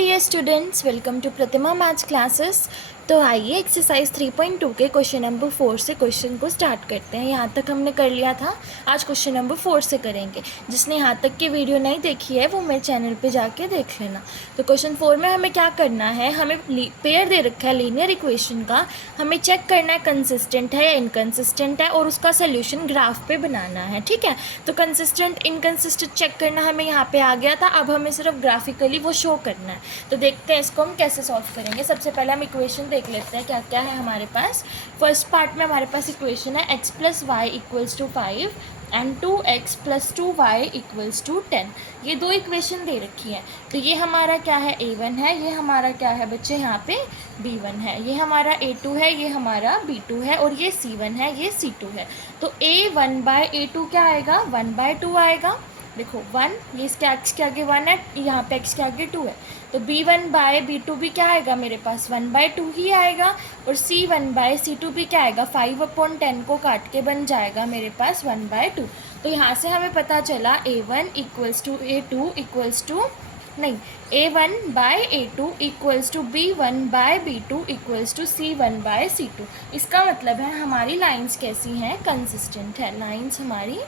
Dear students, welcome to Pratima maths classes. तो आइए exercise 3.2 के क्वेश्चन नंबर 4 से क्वेश्चन को स्टार्ट करते हैं। यहाँ तक हमने कर लिया था, आज क्वेश्चन नंबर 4 से करेंगे। जिसने यहाँ तक की वीडियो नहीं देखी है वो मेरे चैनल पे जाके देख लेना। तो क्वेश्चन 4 में हमें क्या करना है, हमें पेयर दे रखा है लीनियर इक्वेशन का, हमें चेक करना है कंसिस्टेंट है या इनकन्सिस्टेंट है और उसका सोल्यूशन ग्राफ पे बनाना है। ठीक है, तो कंसिस्टेंट इनकन्सिस्टेंट चेक करना हमें यहाँ पे आ गया था, अब हमें सिर्फ ग्राफिकली वो शो करना है। तो देखते हैं इसको हम कैसे सॉल्व करेंगे। सबसे पहले हम इक्वेशन देख लेते हैं क्या क्या है हमारे पास। फर्स्ट पार्ट में हमारे पास इक्वेशन है x + y = 5 and 2x + 2y = 10। ये दो इक्वेशन दे रखी है। तो ये हमारा क्या है, a1 है, ये हमारा क्या है बच्चे यहाँ पे b1 है, ये हमारा a2 है, ये हमारा b2 है और ये c1 है, ये c2 है। तो a1/a2 क्या आएगा, 1/2 आएगा। देखो 1, ये इसके x के आगे 1 है, यहाँ पे x के आगे 2 है। तो b1/b2 भी क्या आएगा मेरे पास, 1/2 ही आएगा। और c1/c2 भी क्या आएगा, 5/10 को काट के बन जाएगा मेरे पास 1/2। तो यहाँ से हमें पता चला a1 = a2 नहीं, a1/a2 = b1/b2 = c1/c2। इसका मतलब है हमारी लाइंस कैसी हैं, कंसिस्टेंट है, लाइंस हमारी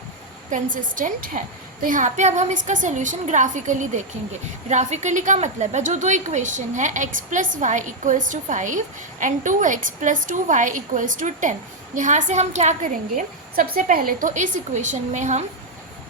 कंसिस्टेंट है। तो यहाँ पे अब हम इसका सोल्यूशन ग्राफिकली देखेंगे। ग्राफिकली का मतलब है जो दो इक्वेशन है x + y = 5 and 2x + 2y = 10। यहाँ से हम क्या करेंगे, सबसे पहले तो इस इक्वेशन में हम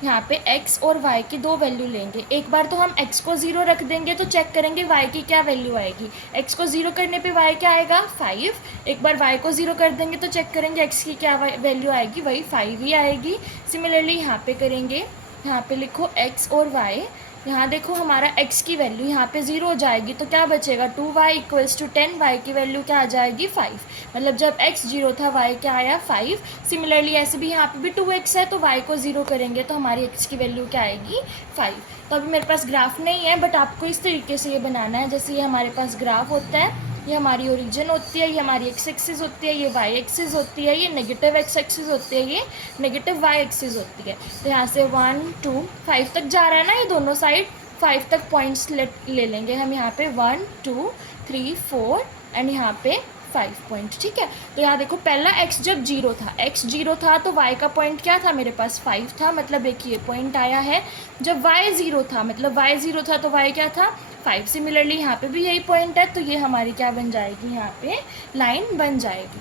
यहाँ पे x और y की दो वैल्यू लेंगे। एक बार तो हम x को 0 रख देंगे तो चेक करेंगे y की क्या वैल्यू आएगी। x को 0 करने पे y क्या आएगा, 5। एक बार y को 0 कर देंगे तो चेक करेंगे x की क्या वैल्यू आएगी, वही 5 ही आएगी। सिमिलरली यहाँ पे करेंगे, यहाँ पे लिखो x और y। यहाँ देखो हमारा x की वैल्यू यहाँ पे 0 हो जाएगी तो क्या बचेगा, 2y = 10, y की वैल्यू क्या आ जाएगी, 5। मतलब जब x 0 था y क्या आया, 5। सिमिलरली ऐसे भी यहाँ पे भी 2x है तो y को 0 करेंगे तो हमारी x की वैल्यू क्या आएगी, 5। तो अभी मेरे पास ग्राफ नहीं है, बट आपको इस तरीके से ये बनाना है। जैसे ये हमारे पास ग्राफ होता है, ये हमारी ओरिजिन होती है, ये हमारी x एक्सिस होती है, ये y एक्सिस होती है, ये नेगेटिव x एक्सिस होती है, ये नेगेटिव y एक्सिस होती है। तो यहाँ से 1 2 5 तक जा रहा है ना, ये दोनों साइड 5 तक पॉइंट्स ले लेंगे हम। यहाँ पे 1 2 3 4 एंड यहाँ पे 5 पॉइंट। ठीक है, तो यहाँ देखो पहला x जब 0 था, x 0 था तो y का पॉइंट क्या था मेरे पास, 5 था, मतलब एक ये पॉइंट आया है। जब y 0 था, मतलब y 0 था तो y क्या था, 5। सिमिलरली यहाँ पे भी यही पॉइंट है, तो ये हमारी क्या बन जाएगी, यहाँ पे लाइन बन जाएगी।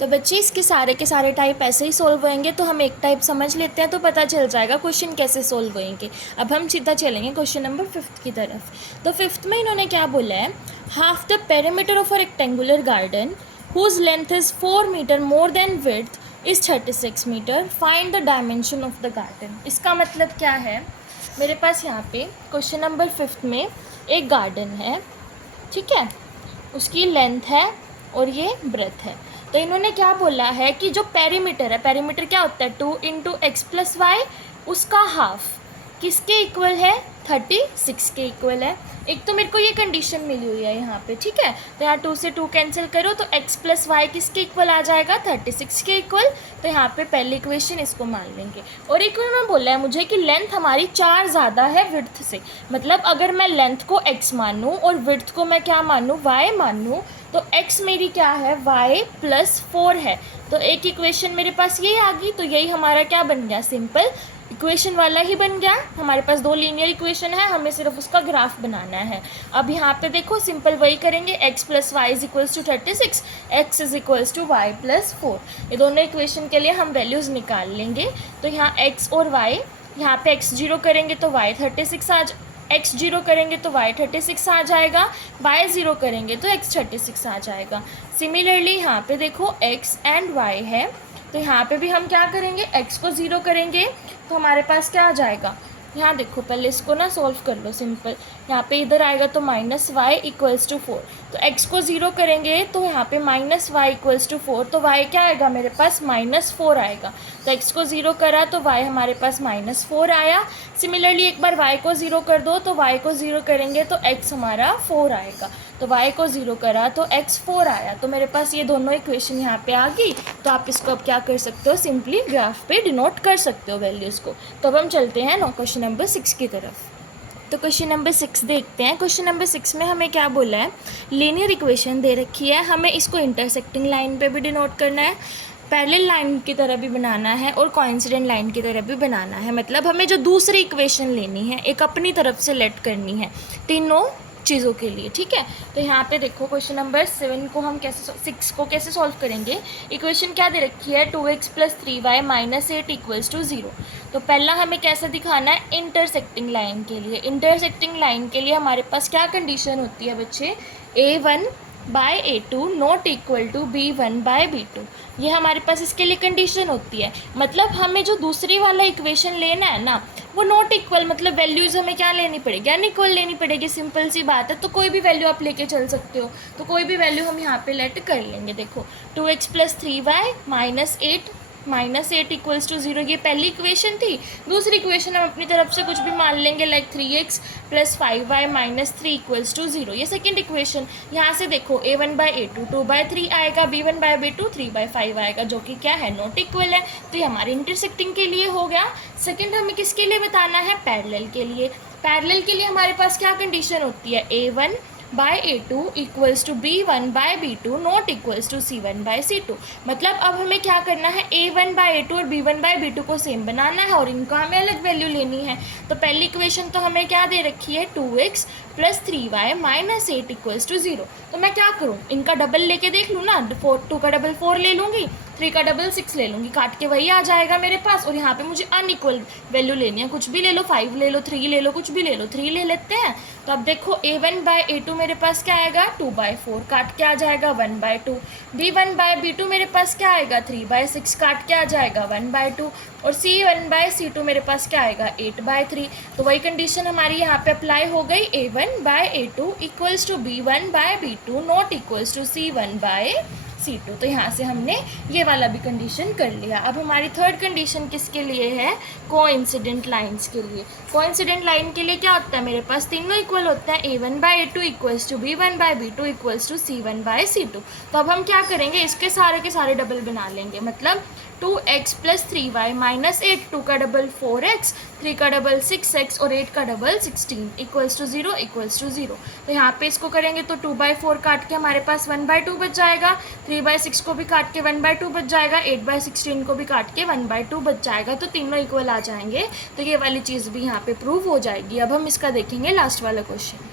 तो बच्चे इसके सारे के सारे टाइप ऐसे ही सोल्व होंगे। तो हम एक टाइप समझ लेते हैं तो पता चल जाएगा क्वेश्चन कैसे सोल्व होंगे। अब हम सीधा चलेंगे क्वेश्चन नंबर 5 की तरफ। तो 5th में इन्होंने क्या बोला है, half the perimeter of a rectangular garden whose length is 4 metre more than width is 36 metre, find the dimension of the garden. इसका मतलब क्या है, मेरे पास यहाँ पे क्वेश्चन नंबर 5 में एक गार्डन है, ठीक है, उसकी लेंथ है और ये ब्रेथ है। तो इन्होंने क्या बोला है कि जो पेरीमीटर है, पेरीमीटर क्या होता है, 2 × x + y, उसका हाफ किसके इक्वल है, 36 के इक्वल है। एक तो मेरे को ये कंडीशन मिली हुई है यहाँ पे, ठीक है। तो यहाँ 2 से 2 कैंसिल करो तो x + y किसके इक्वल आ जाएगा, 36 के इक्वल। तो यहाँ पे पहली इक्वेशन इसको मान लेंगे। और एक उन्होंने बोला है मुझे कि लेंथ हमारी 4 ज़्यादा है विड्थ से, मतलब अगर मैं लेंथ को x मानूँ और विड्थ को मैं क्या मानूँ, y मानूँ, तो x मेरी क्या है, y + 4 है। तो एक इक्वेशन मेरे पास ये आ गई, तो यही हमारा क्या बन गया, सिंपल इक्वेशन वाला ही बन गया। हमारे पास दो लीनियर इक्वेशन है, हमें सिर्फ उसका ग्राफ बनाना है। अब यहाँ पे देखो सिंपल वही करेंगे, x + y = 36, x = y + 4। ये दोनों इक्वेशन के लिए हम वैल्यूज़ निकाल लेंगे। तो यहाँ x और y, यहाँ पे x 0 करेंगे तो y 36 x 0 करेंगे तो y 36 आ जाएगा, y 0 करेंगे तो x 36 आ जाएगा। सिमिलरली यहाँ पे देखो x एंड y है, तो यहाँ पे भी हम क्या करेंगे, x को 0 करेंगे तो हमारे पास क्या आ जाएगा, यहाँ देखो पहले इसको ना सॉल्व कर लो सिंपल। यहाँ पे इधर आएगा तो -y = 4, तो x को 0 करेंगे तो यहाँ पे -y = 4, तो y क्या आएगा मेरे पास, -4 आएगा। तो x को 0 करा तो y हमारे पास -4 आया। सिमिलरली एक बार y को 0 कर दो तो y को 0 करेंगे तो x हमारा 4 आएगा। तो y को 0 करा तो x 4 आया। तो मेरे पास ये दोनों इक्वेशन यहाँ पे आ गई। तो आप इसको अब क्या कर सकते हो, सिंपली ग्राफ पे डिनोट कर सकते हो वैल्यूज़ को। तो अब हम चलते हैं क्वेश्चन नंबर 6 की तरफ। तो क्वेश्चन नंबर 6 देखते हैं। क्वेश्चन नंबर 6 में हमें क्या बोला है, लीनियर इक्वेशन दे रखी है, हमें इसको इंटरसेक्टिंग लाइन पे भी डिनोट करना है, पैरेलल लाइन की तरह भी बनाना है और कोइंसिडेंट लाइन की तरह भी बनाना है। मतलब हमें जो दूसरी इक्वेशन लेनी है एक अपनी तरफ से लेट करनी है तीनों चीज़ों के लिए, ठीक है। तो यहाँ पे देखो क्वेश्चन नंबर 7 को हम कैसे 6 को कैसे सॉल्व करेंगे। इक्वेशन क्या दे रखी है, 2x + 3y - 8 = 0। तो पहला हमें कैसे दिखाना है, इंटरसेक्टिंग लाइन के लिए। इंटरसेक्टिंग लाइन के लिए हमारे पास क्या कंडीशन होती है बच्चे, a1/a2 not equal to b1/b2। ये हमारे पास इसके लिए कंडीशन होती है। मतलब हमें जो दूसरी वाला इक्वेशन लेना है ना, वो नॉट इक्वल, मतलब वैल्यूज़ हमें क्या लेनी पड़ेगी, अनइक्वल लेनी पड़ेगी। सिंपल सी बात है। तो कोई भी वैल्यू आप लेके चल सकते हो, तो कोई भी वैल्यू हम यहाँ पे लेट कर लेंगे। देखो 2x + 3y -8 = 0, ये पहली इक्वेशन थी। दूसरी इक्वेशन हम अपनी तरफ से कुछ भी मान लेंगे, लाइक 3x + 5y - 3 = 0। ये सेकेंड इक्वेशन। यहाँ से देखो a1/a2 2/3 आएगा, b1/b2 3/5 आएगा, जो कि क्या है, नॉट इक्वल है। तो ये हमारे इंटरसेक्टिंग के लिए हो गया। सेकेंड हमें किसके लिए बताना है, पैरेलल के लिए। पैरेलल के लिए हमारे पास क्या कंडीशन होती है, a1/a2 = b1/b2 not equals to c1/c2। मतलब अब हमें क्या करना है, a1/a2 और b1/b2 को सेम बनाना है और इनका हमें अलग वैल्यू लेनी है। तो पहली इक्वेशन तो हमें क्या दे रखी है, 2x + 3y - 8 = 0। तो मैं क्या करूँ, इनका डबल लेके देख लूँ ना, 2 का डबल 4 ले लूँगी, 3 का डबल 6 ले लूँगी, काट के वही आ जाएगा मेरे पास। और यहाँ पे मुझे अनइक्वल वैल्यू लेनी है, कुछ भी ले लो, 5 ले लो, 3 ले लो, कुछ भी ले लो, 3 ले लेते हैं। तो अब देखो a1/a2 मेरे पास क्या आएगा, 2/4, काट के आ जाएगा 1/2। b1/b2 मेरे पास क्या आएगा, 3/6, काट के आ जाएगा 1/2। और c1/c2 मेरे पास क्या आएगा, 8/3। तो वही कंडीशन हमारी यहाँ पे अप्लाई हो गई, a1/a2 = b1/b2 not equals to c1/c2। तो यहाँ से हमने ये वाला भी कंडीशन कर लिया। अब हमारी थर्ड कंडीशन किसके लिए है, कोइंसिडेंट लाइंस के लिए। कोइंसिडेंट लाइन के लिए क्या होता है, मेरे पास तीनों इक्वल होता है, a1/a2 = b1/b2 = c1/c2। तो अब हम क्या करेंगे, इसके सारे के सारे डबल बना लेंगे। मतलब 2x + 3y - 8, 2 का डबल 4x, 3 का डबल 6x और 8 का डबल 16 = 0 तो यहाँ पे इसको करेंगे तो 2/4 काट के हमारे पास 1/2 बच जाएगा, 3/6 को भी काट के 1/2 बच जाएगा, 8/16 को भी काट के 1/2 बच जाएगा। तो तीनों इक्वल आ जाएंगे। तो ये वाली चीज़ भी यहाँ पे प्रूव हो जाएगी। अब हम इसका देखेंगे लास्ट वाला क्वेश्चन।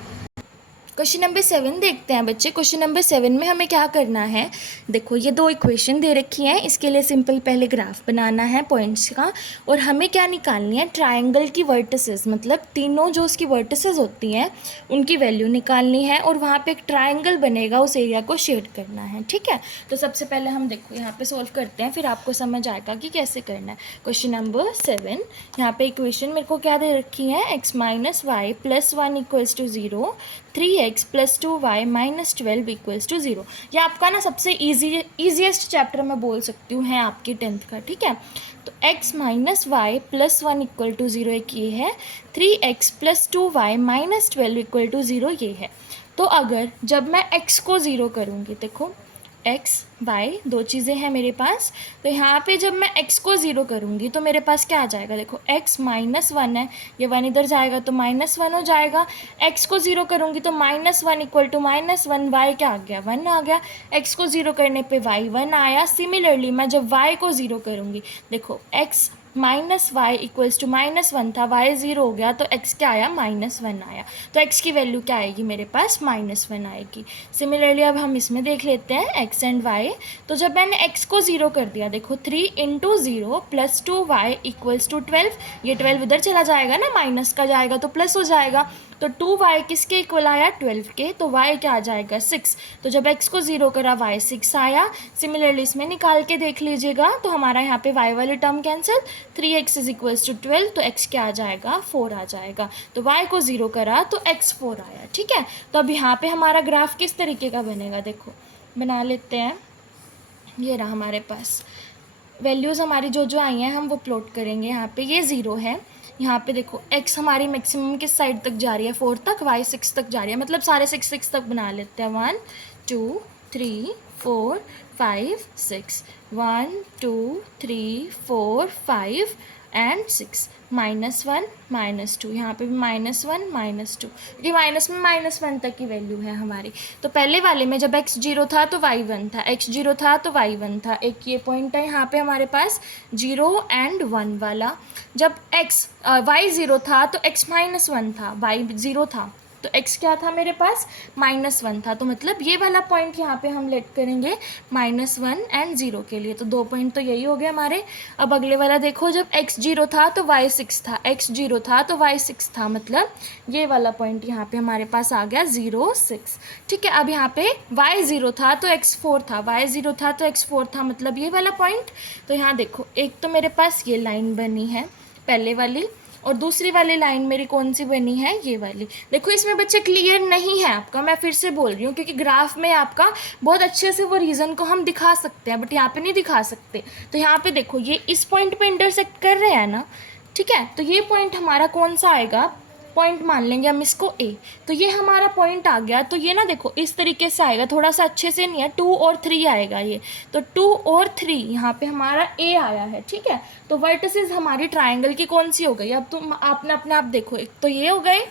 क्वेश्चन नंबर 7 देखते हैं बच्चे। क्वेश्चन नंबर 7 में हमें क्या करना है, देखो ये दो इक्वेशन दे रखी हैं, इसके लिए सिंपल पहले ग्राफ बनाना है पॉइंट्स का, और हमें क्या निकालनी है, ट्रायंगल की वर्टिसेस, मतलब तीनों जो उसकी वर्टिसेस होती हैं उनकी वैल्यू निकालनी है, और वहाँ पे एक ट्रायंगल बनेगा, उस एरिया को शेड करना है, ठीक है। तो सबसे पहले हम देखो यहाँ पे सॉल्व करते हैं, फिर आपको समझ आएगा कि कैसे करना है। क्वेश्चन नंबर 7, यहाँ पे इक्वेशन मेरे को क्या दे रखी है, x - y + 1 = 0, 3x + 2y - 12 = 0। ये आपका ना सबसे ईजीएस्ट चैप्टर मैं बोल सकती हूँ है आपकी 10th का, ठीक है। तो x - y + 1 = 0 एक ये है, 3x + 2y - 12 = 0 ये है। तो अगर जब मैं x को 0 करूँगी, देखो x y दो चीज़ें हैं मेरे पास, तो यहाँ पे जब मैं x को 0 करूँगी तो मेरे पास क्या आ जाएगा, देखो x - 1 है, ये 1 इधर जाएगा तो -1 हो जाएगा। x को 0 करूँगी तो -1 = -1, y क्या आ गया, 1 आ गया। x को 0 करने पे y 1 आया। सिमिलरली मैं जब y को 0 करूँगी, देखो x - y = -1 था, y 0 हो गया तो x क्या आया, -1 आया। तो x की वैल्यू क्या आएगी, मेरे पास -1 आएगी। सिमिलरली अब हम इसमें देख लेते हैं x एंड y। तो जब मैंने x को 0 कर दिया, देखो 3 × 0 + 2y = 12, ये 12 इधर चला जाएगा ना, माइनस का जाएगा तो प्लस हो जाएगा। तो 2y किसके इक्वल आया, 12 के, तो y क्या आ जाएगा, 6। तो जब x को 0 करा y 6 आया। सिमिलरली इसमें निकाल के देख लीजिएगा, तो हमारा यहाँ पे y वाली टर्म कैंसिल, 3x = 12, तो x क्या आ जाएगा, 4 आ जाएगा। तो y को 0 करा तो x 4 आया, ठीक है। तो अब यहाँ पे हमारा ग्राफ किस तरीके का बनेगा, देखो बना लेते हैं। ये रहा हमारे पास वैल्यूज़ हमारी जो जो आई हैं हम वो प्लॉट करेंगे। यहाँ पे ये 0 है, यहाँ पे देखो x हमारी मैक्सिमम किस साइड तक जा रही है, 4 तक, y 6 तक जा रही है, मतलब सारे 6 तक बना लेते हैं। 1 2 3 4 5 6, 1 2 3 4 5 एंड 6, -1 -2, यहाँ पे भी -1 -2, ये माइनस में -1 तक की वैल्यू है हमारी। तो पहले वाले में जब x 0 था तो y 1 था, x 0 था तो y 1 था, एक ये पॉइंट है यहाँ पे हमारे पास 0 एंड 1 वाला। जब y 0 था तो x -1 था, y 0 था तो x क्या था मेरे पास, -1 था। तो मतलब ये वाला पॉइंट यहाँ पे हम लेट करेंगे -1 एंड 0 के लिए। तो 2 पॉइंट तो यही हो गए हमारे। अब अगले वाला देखो, जब x 0 था तो y 6 था, x 0 था तो y 6 था, मतलब ये वाला पॉइंट यहाँ पे हमारे पास आ गया 0 6। ठीक है, अब यहाँ पे y 0 था तो x 4 था, y 0 था तो x 4 था, मतलब ये वाला पॉइंट। तो यहाँ देखो, एक तो मेरे पास ये लाइन बनी है पहले वाली, और दूसरी वाली लाइन मेरी कौन सी बनी है, ये वाली। देखो इसमें बच्चे क्लियर नहीं है आपका, मैं फिर से बोल रही हूँ, क्योंकि ग्राफ में आपका बहुत अच्छे से वो रीज़न को हम दिखा सकते हैं, बट यहाँ पे नहीं दिखा सकते। तो यहाँ पे देखो, ये इस पॉइंट पे इंटरसेक्ट कर रहे हैं ना, ठीक है। तो ये पॉइंट हमारा कौन सा आएगा, पॉइंट मान लेंगे हम इसको A। तो ये हमारा पॉइंट आ गया। तो ये ना देखो इस तरीके से आएगा, थोड़ा सा अच्छे से नहीं है, 2 और 3 आएगा ये। तो 2 और 3 यहाँ पे हमारा A आया है, ठीक है। तो वर्टिसेस हमारी ट्राइंगल की कौन सी हो गई, अब तुम आपने अपने आप देखो, एक तो ये हो गए,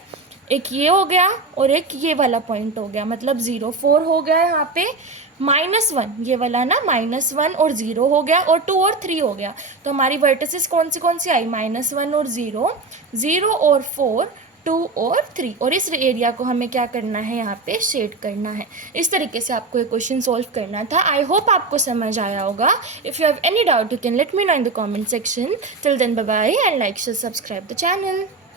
एक ये हो गया, और एक ये वाला पॉइंट हो गया, मतलब 0 4 हो गया यहाँ पे, -1 ये वाला ना, -1 और 0 हो गया, और 2 और 3 हो गया। तो हमारी वर्टिसेस कौन सी आई, -1 और 0, 0 और 4, 2 और 3, और इस एरिया को हमें क्या करना है, यहाँ पे शेड करना है। इस तरीके से आपको ये क्वेश्चन सॉल्व करना था। आई होप आपको समझ आया होगा। If you have any doubt you can let me know in the comment section. Till then bye bye and like share subscribe the channel.